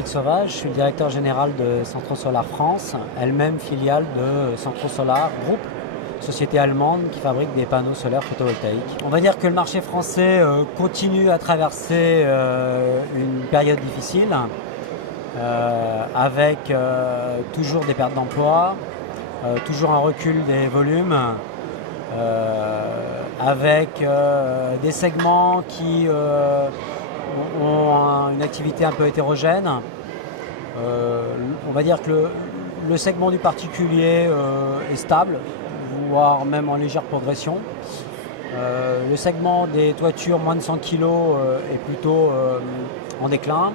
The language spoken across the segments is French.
Frédéric Sauvage, je suis le directeur général de Centro Solar France, elle-même filiale de Centro Solar Group, société allemande qui fabrique des panneaux solaires photovoltaïques. On va dire que le marché français continue à traverser une période difficile, avec toujours des pertes d'emplois, toujours un recul des volumes, avec des segments qui ont une activité un peu hétérogène. On va dire que le segment du particulier est stable, voire même en légère progression. Le segment des toitures moins de 100 kg est plutôt en déclin.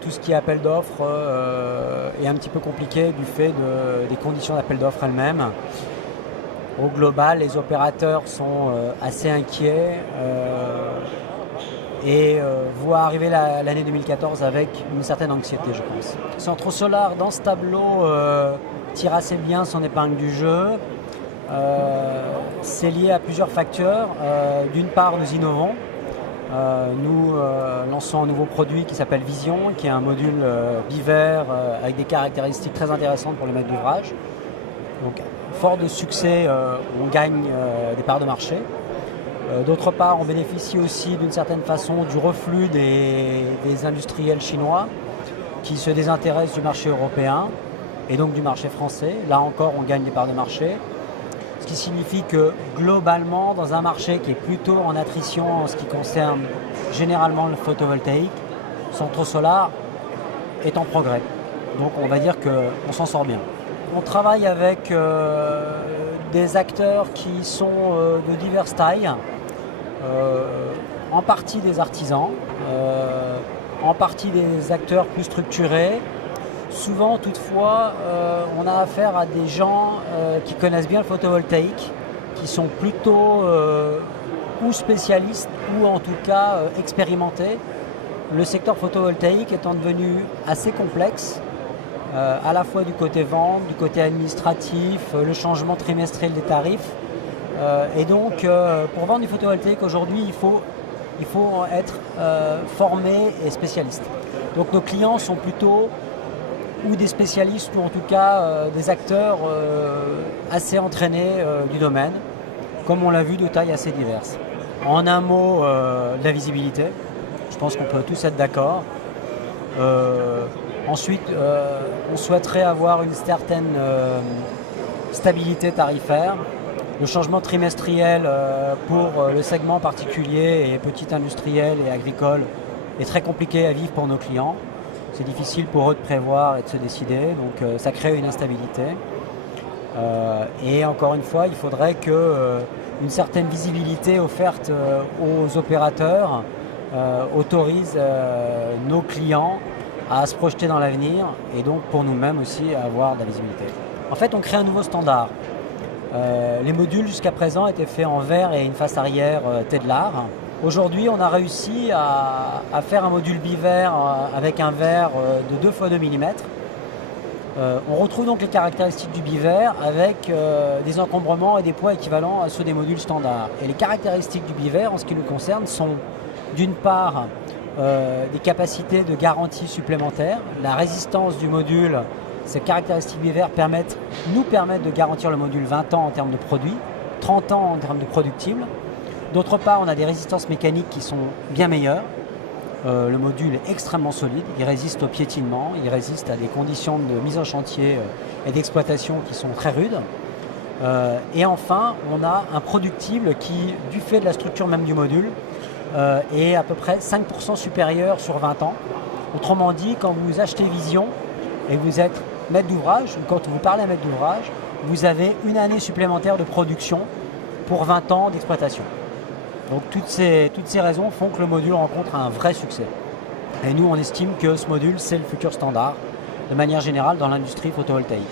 Tout ce qui est appel d'offres est un petit peu compliqué du fait des conditions d'appel d'offres elles-mêmes. Au global, les opérateurs sont assez inquiets et voient arriver l'année 2014 avec une certaine anxiété, je pense. Centro Solar, dans ce tableau, tire assez bien son épingle du jeu. C'est lié à plusieurs facteurs. D'une part, nous innovons. Nous lançons un nouveau produit qui s'appelle Vision, qui est un module bivert avec des caractéristiques très intéressantes pour les maîtres d'ouvrage. Donc, fort de succès, on gagne des parts de marché. D'autre part, on bénéficie aussi d'une certaine façon du reflux des industriels chinois qui se désintéressent du marché européen et donc du marché français. Là encore, on gagne des parts de marché. Ce qui signifie que globalement, dans un marché qui est plutôt en attrition en ce qui concerne généralement le photovoltaïque, Centro Solar est en progrès. Donc on va dire qu'on s'en sort bien. On travaille avec des acteurs qui sont de diverses tailles, en partie des artisans, en partie des acteurs plus structurés. Souvent, toutefois, on a affaire à des gens qui connaissent bien le photovoltaïque, qui sont plutôt ou spécialistes ou en tout cas expérimentés. Le secteur photovoltaïque étant devenu assez complexe, à la fois du côté vente, du côté administratif, le changement trimestriel des tarifs. Et donc, pour vendre du photovoltaïque aujourd'hui, il faut être formé et spécialiste. Donc nos clients sont plutôt ou des spécialistes ou en tout cas des acteurs assez entraînés du domaine, comme on l'a vu, de tailles assez diverses. En un mot, de la visibilité, je pense qu'on peut tous être d'accord. Ensuite, on souhaiterait avoir une certaine stabilité tarifaire. Le changement trimestriel pour le segment particulier et petit industriel et agricole est très compliqué à vivre pour nos clients. C'est difficile pour eux de prévoir et de se décider, donc ça crée une instabilité. Et encore une fois, il faudrait qu'une certaine visibilité offerte aux opérateurs autorise nos clients à se projeter dans l'avenir et donc pour nous-mêmes aussi à avoir de la visibilité. En fait, on crée un nouveau standard. Les modules jusqu'à présent étaient faits en verre et une face arrière Tedlar. Aujourd'hui, on a réussi à faire un module bivert avec un verre de 2 x 2 mm. On retrouve donc les caractéristiques du bivert avec des encombrements et des poids équivalents à ceux des modules standards. Et les caractéristiques du bivert, en ce qui nous concerne, sont d'une part des capacités de garantie supplémentaires. La résistance du module, ces caractéristiques bivert nous permettent de garantir le module 20 ans en termes de produit, 30 ans en termes de productible. D'autre part, on a des résistances mécaniques qui sont bien meilleures. Le module est extrêmement solide, il résiste au piétinement, il résiste à des conditions de mise en chantier et d'exploitation qui sont très rudes. Et enfin, on a un productible qui, du fait de la structure même du module, est à peu près 5% supérieur sur 20 ans. Autrement dit, quand vous achetez Vision et que vous êtes maître d'ouvrage, ou quand vous parlez à maître d'ouvrage, vous avez une année supplémentaire de production pour 20 ans d'exploitation. Donc toutes ces raisons font que le module rencontre un vrai succès. Et nous, on estime que ce module, c'est le futur standard, de manière générale, dans l'industrie photovoltaïque.